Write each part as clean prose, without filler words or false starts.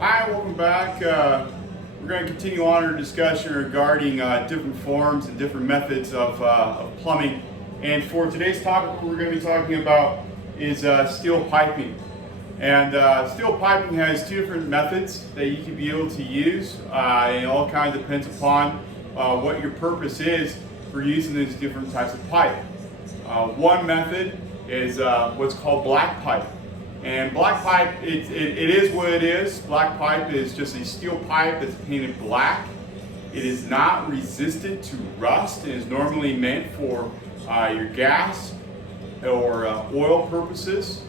Hi, welcome back. We're going to continue on our discussion regarding different forms and different methods of plumbing. And for today's topic, what we're going to be talking about is steel piping. And steel piping has two different methods that you can be able to use. It all kind of depends upon what your purpose is for using these different types of pipe. One method is what's called black pipe. And black pipe, it is what it is. Black pipe is just a steel pipe that's painted black. It is not resistant to rust and is normally meant for your gas or oil purposes.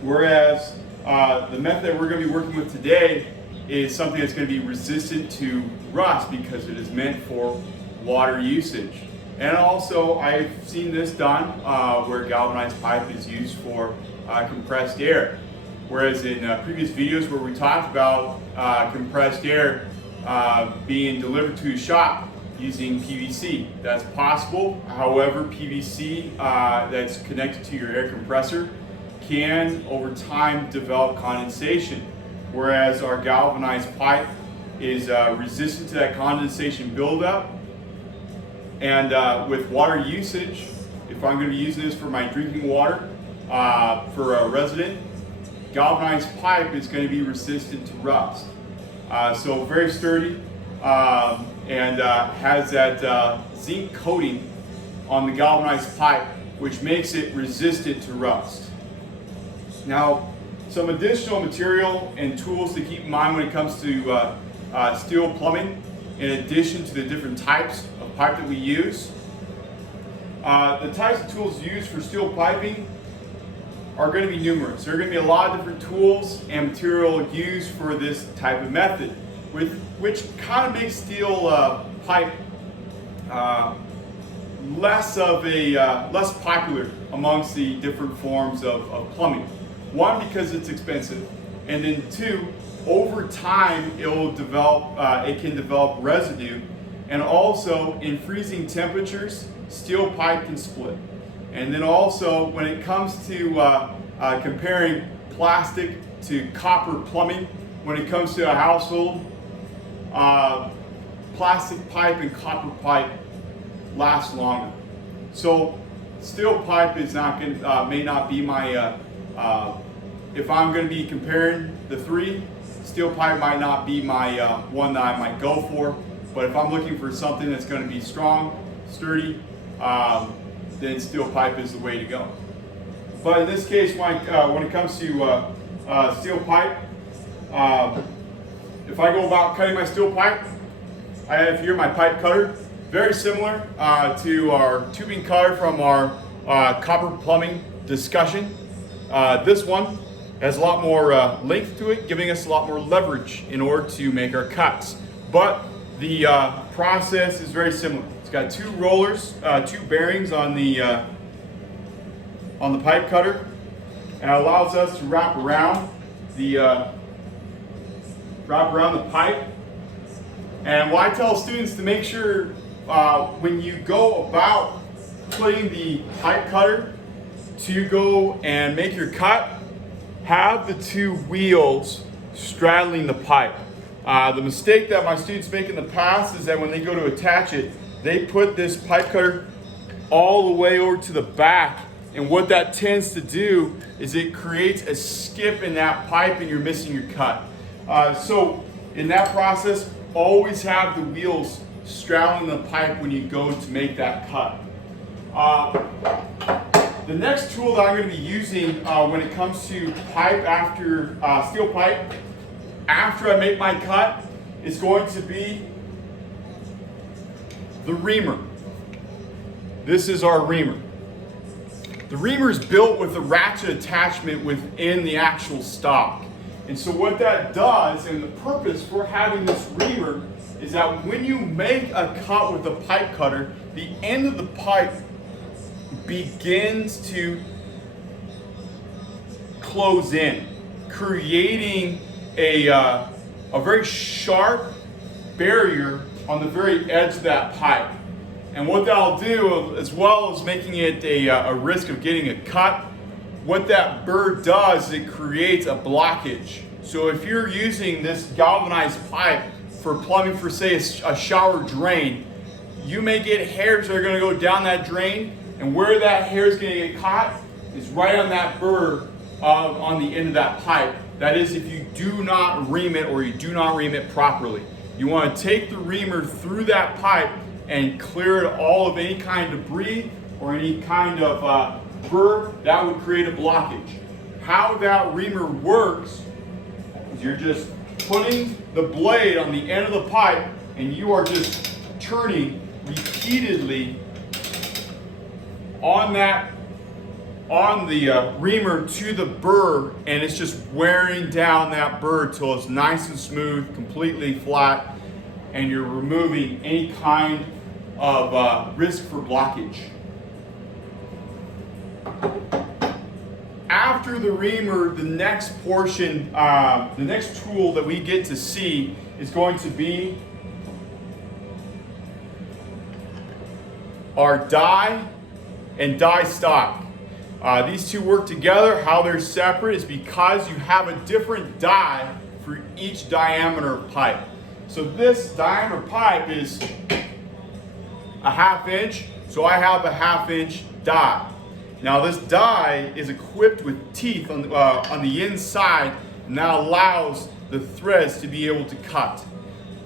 Whereas the method that we're going to be working with today is something that's going to be resistant to rust because it is meant for water usage. And also, I've seen this done where galvanized pipe is used for compressed air. Whereas in previous videos where we talked about compressed air being delivered to a shop using PVC. That's possible. However, PVC that's connected to your air compressor can over time develop condensation. Whereas our galvanized pipe is resistant to that condensation buildup. And with water usage, if I'm going to be using this for my drinking water, for a resident, galvanized pipe is going to be resistant to rust. So very sturdy and has that zinc coating on the galvanized pipe, which makes it resistant to rust. Now, some additional material and tools to keep in mind when it comes to steel plumbing, in addition to the different types of pipe that we use. The types of tools used for steel piping are going to be numerous. There are going to be a lot of different tools and material used for this type of method, which kind of makes steel pipe less popular amongst the different forms of plumbing. One, because it's expensive, and then two, over time it can develop residue, and also in freezing temperatures, steel pipe can split. And then also, when it comes to comparing plastic to copper plumbing, when it comes to a household, plastic pipe and copper pipe last longer. So steel pipe is not going may not be my if I'm going to be comparing the three, steel pipe might not be my one that I might go for. But if I'm looking for something that's going to be strong, sturdy, then steel pipe is the way to go. But in this case, when it comes to steel pipe, if I go about cutting my steel pipe, I have here my pipe cutter, very similar to our tubing cutter from our copper plumbing discussion. This one has a lot more length to it, giving us a lot more leverage in order to make our cuts. But the process is very similar. It's got two rollers, two bearings on the pipe cutter, and it allows us to wrap around the pipe. And what I tell students to make sure when you go about putting the pipe cutter to go and make your cut, have the two wheels straddling the pipe. The mistake that my students make in the past is that when they go to attach it, they put this pipe cutter all the way over to the back, and what that tends to do is it creates a skip in that pipe and you're missing your cut. So in that process, always have the wheels straddling the pipe when you go to make that cut. The next tool that I'm going to be using when it comes to pipe after steel pipe, after I make my cut, is going to be the reamer. This is our reamer. The reamer is built with a ratchet attachment within the actual stock. And so what that does, and the purpose for having this reamer, is that when you make a cut with a pipe cutter, the end of the pipe begins to close in, creating a very sharp barrier on the very edge of that pipe. And what that'll do, as well as making it a risk of getting a cut, what that burr does is it creates a blockage. So if you're using this galvanized pipe for plumbing for, say, a shower drain, you may get hairs that are going to go down that drain, and where that hair is going to get caught is right on that burr on the end of that pipe. That is, if you do not ream it or you do not ream it properly. You want to take the reamer through that pipe and clear it all of any kind of debris or any kind of burr that would create a blockage. How that reamer works is you're just putting the blade on the end of the pipe and you are just turning repeatedly on the reamer to the burr, and it's just wearing down that burr till it's nice and smooth, completely flat, and you're removing any kind of risk for blockage. After the reamer, the next portion, the next tool that we get to see is going to be our die and die stock. These two work together. How they're separate is because you have a different die for each diameter of pipe. So this diameter pipe is a 1/2 inch, so I have a 1/2 inch die. Now this die is equipped with teeth on the inside, and that allows the threads to be able to cut.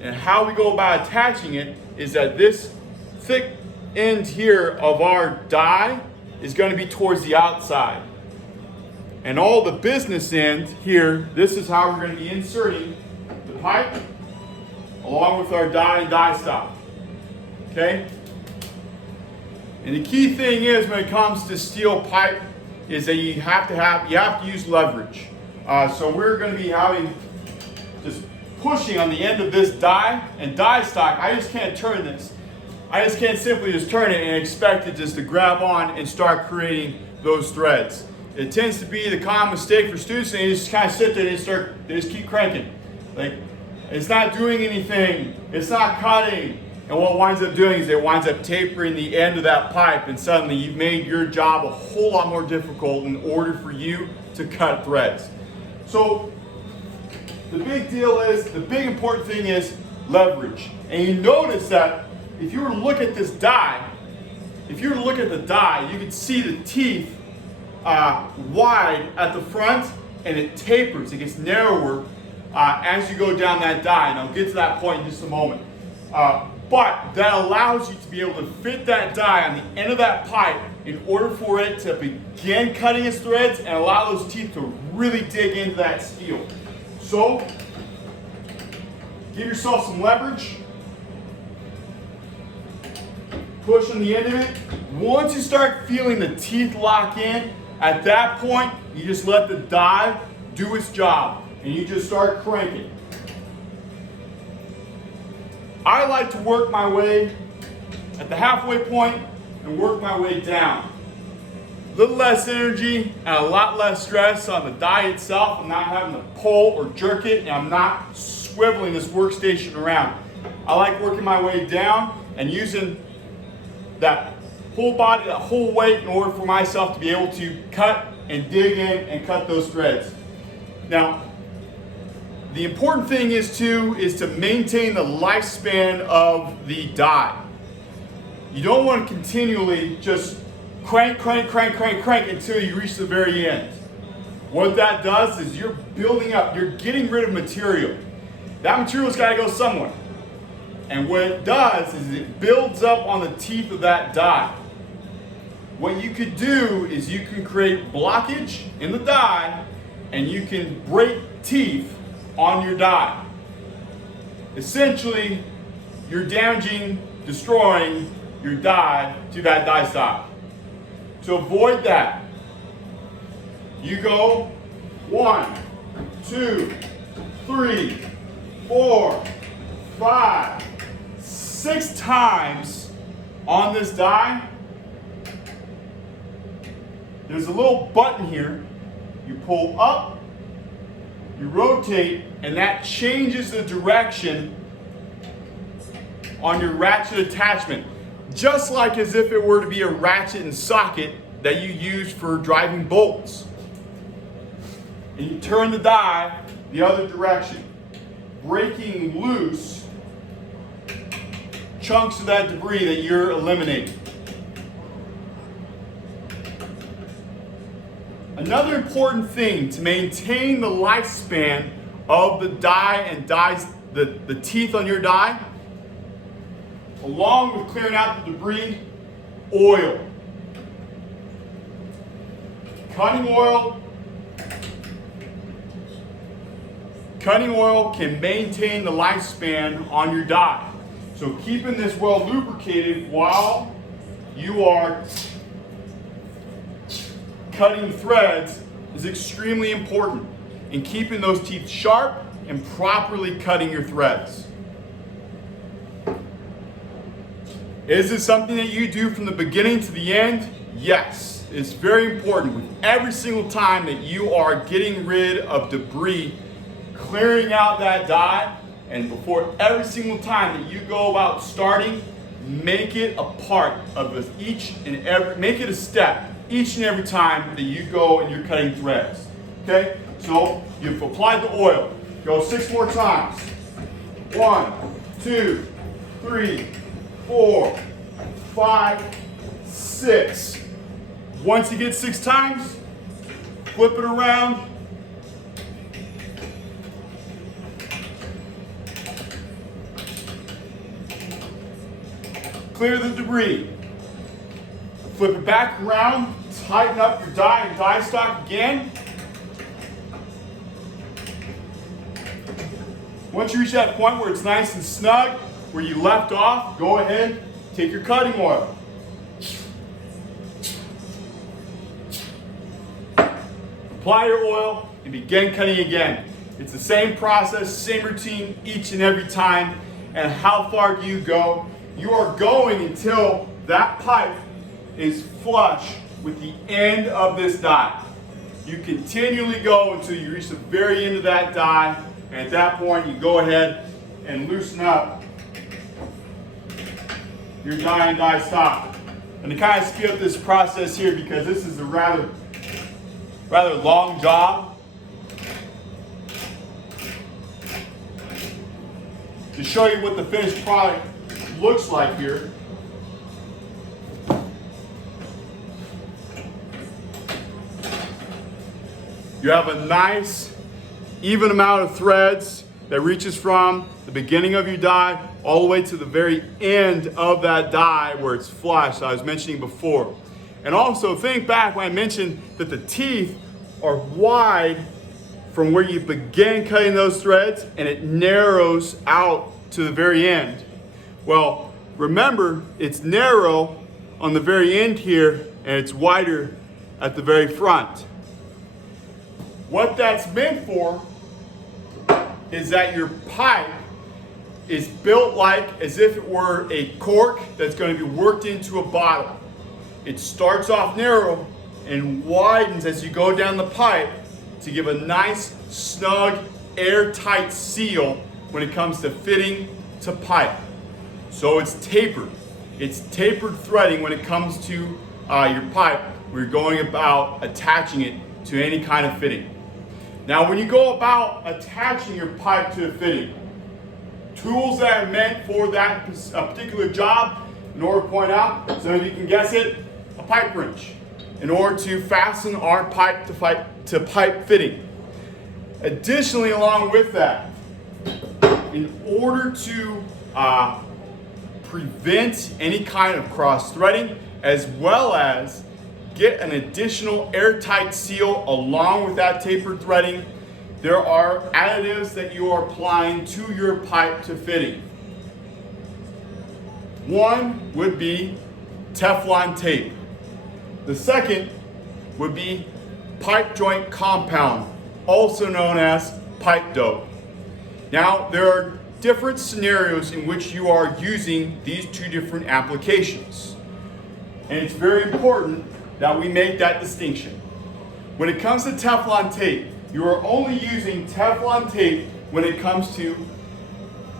And how we go about attaching it is that this thick end here of our die is going to be towards the outside. And all the business end here, this is how we're going to be inserting the pipe along with our die and die stock. Okay? And the key thing is when it comes to steel pipe is that you have to use leverage. So we're going to be just pushing on the end of this die and die stock. I just can't turn this. I just can't simply just turn it and expect it just to grab on and start creating those threads. It tends to be the common mistake for students, and they just kind of sit there and they just keep cranking. Like, it's not doing anything, it's not cutting. And what winds up doing is it winds up tapering the end of that pipe, and suddenly you've made your job a whole lot more difficult in order for you to cut threads. So the big deal is, the big important thing is leverage. And you notice that if you were to look at this die, if you were to look at the die, you can see the teeth wide at the front, and it tapers, it gets narrower as you go down that die. And I'll get to that point in just a moment. But that allows you to be able to fit that die on the end of that pipe in order for it to begin cutting its threads and allow those teeth to really dig into that steel. So, give yourself some leverage. Push on the end of it. Once you start feeling the teeth lock in, at that point, you just let the die do its job and you just start cranking. I like to work my way at the halfway point and work my way down. A little less energy and a lot less stress on the die itself. I'm not having to pull or jerk it, and I'm not swiveling this workstation around. I like working my way down and using that whole body, that whole weight in order for myself to be able to cut and dig in and cut those threads. Now, the important thing is to maintain the lifespan of the die. You don't want to continually just crank until you reach the very end. What that does is you're building up, you're getting rid of material. That material's got to go somewhere. And what it does is it builds up on the teeth of that die. What you could do is you can create blockage in the die, and you can break teeth on your die. Essentially, you're damaging, destroying your die to that die stock. To avoid that, you go 1, 2, 3, 4, 5, 6 times on this die. There's a little button here. You pull up, you rotate, and that changes the direction on your ratchet attachment. Just like as if it were to be a ratchet and socket that you use for driving bolts. and you turn the die the other direction, breaking loose chunks of that debris that you're eliminating. Another important thing to maintain the lifespan of the die and the teeth on your die, along with clearing out the debris, oil. Cutting oil can maintain the lifespan on your die. So keeping this well lubricated while you are cutting threads is extremely important in keeping those teeth sharp and properly cutting your threads. Is this something that you do from the beginning to the end? Yes, it's very important. With every single time that you are getting rid of debris, clearing out that die, and before every single time that you go about starting, make it a part of make it a step each and every time that you go and you're cutting threads. Okay, so you've applied the oil. Go 6 more times. 1, 2, 3, 4, 5, 6. Once you get 6 times, flip it around. Clear the debris. Flip it back around, tighten up your die and die stock again. Once you reach that point where it's nice and snug, where you left off, go ahead, take your cutting oil. Apply your oil and begin cutting again. It's the same process, same routine each and every time. And how far do you go? You are going until that pipe is flush with the end of this die. You continually go until you reach the very end of that die, and at that point you go ahead and loosen up your die and die stock. And to kind of speed up this process here, because this is a rather long job, to show you what the finished product looks like here. You have a nice, even amount of threads that reaches from the beginning of your die all the way to the very end of that die where it's flush, I was mentioning before. And also think back when I mentioned that the teeth are wide from where you begin cutting those threads and it narrows out to the very end. Well, remember, it's narrow on the very end here and it's wider at the very front. What that's meant for is that your pipe is built like as if it were a cork that's going to be worked into a bottle. It starts off narrow and widens as you go down the pipe to give a nice, snug, airtight seal when it comes to fitting to pipe. So it's tapered. It's tapered threading when it comes to your pipe. We're going about attaching it to any kind of fitting. Now, when you go about attaching your pipe to a fitting, tools that are meant for that particular job, in order to point out, some of you can guess it, a pipe wrench, in order to fasten our pipe to pipe fitting. Additionally, along with that, in order to prevent any kind of cross threading, as well as get an additional airtight seal along with that tapered threading, there are additives that you are applying to your pipe to fitting. One would be Teflon tape. The second would be pipe joint compound, also known as pipe dope. Now, there are different scenarios in which you are using these two different applications. And it's very important that we make that distinction. When it comes to Teflon tape, you are only using Teflon tape when it comes to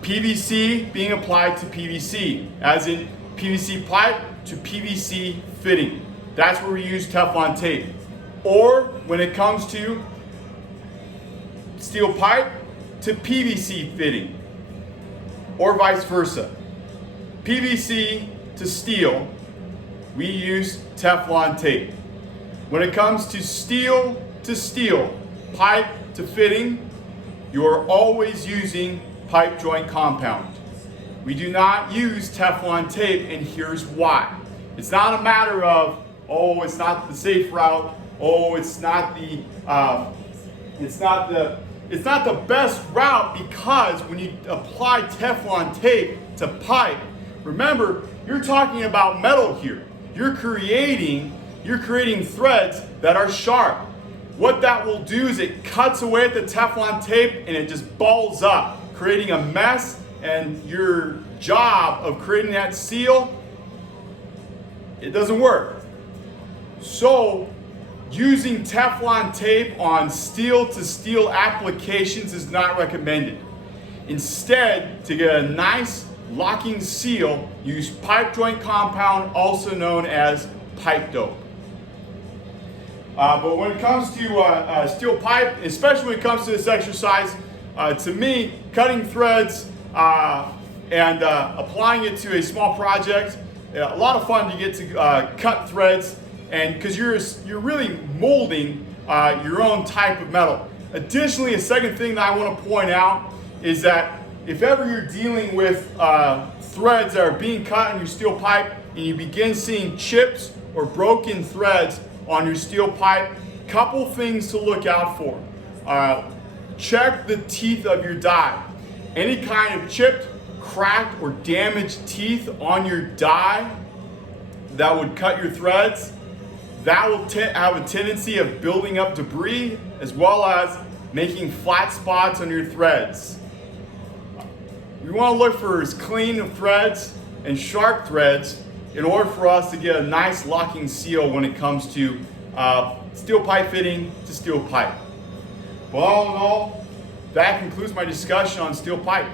PVC being applied to PVC, as in PVC pipe to PVC fitting. That's where we use Teflon tape. Or when it comes to steel pipe to PVC fitting, or vice versa. PVC to steel, we use Teflon tape. When it comes to steel, pipe to fitting, you are always using pipe joint compound. We do not use Teflon tape, and here's why. It's not a matter of, oh, it's not the safe route, oh, it's not the best route, because when you apply Teflon tape to pipe, remember, you're talking about metal here. You're creating threads that are sharp. What that will do is it cuts away at the Teflon tape and it just balls up, creating a mess, and your job of creating that seal, it doesn't work. So using Teflon tape on steel to steel applications is not recommended. Instead, to get a nice locking seal, use pipe joint compound, also known as pipe dope. But when it comes to steel pipe, especially when it comes to this exercise, to me, cutting threads and applying it to a small project, a lot of fun to get to cut threads, and because you're really molding your own type of metal. Additionally, a second thing that I want to point out is that if ever you're dealing with threads that are being cut on your steel pipe and you begin seeing chips or broken threads on your steel pipe, couple things to look out for. Check the teeth of your die. Any kind of chipped, cracked, or damaged teeth on your die that would cut your threads, that will have a tendency of building up debris as well as making flat spots on your threads. We want to look for as clean threads and sharp threads in order for us to get a nice locking seal when it comes to steel pipe fitting to steel pipe. Well, all in all, that concludes my discussion on steel pipe.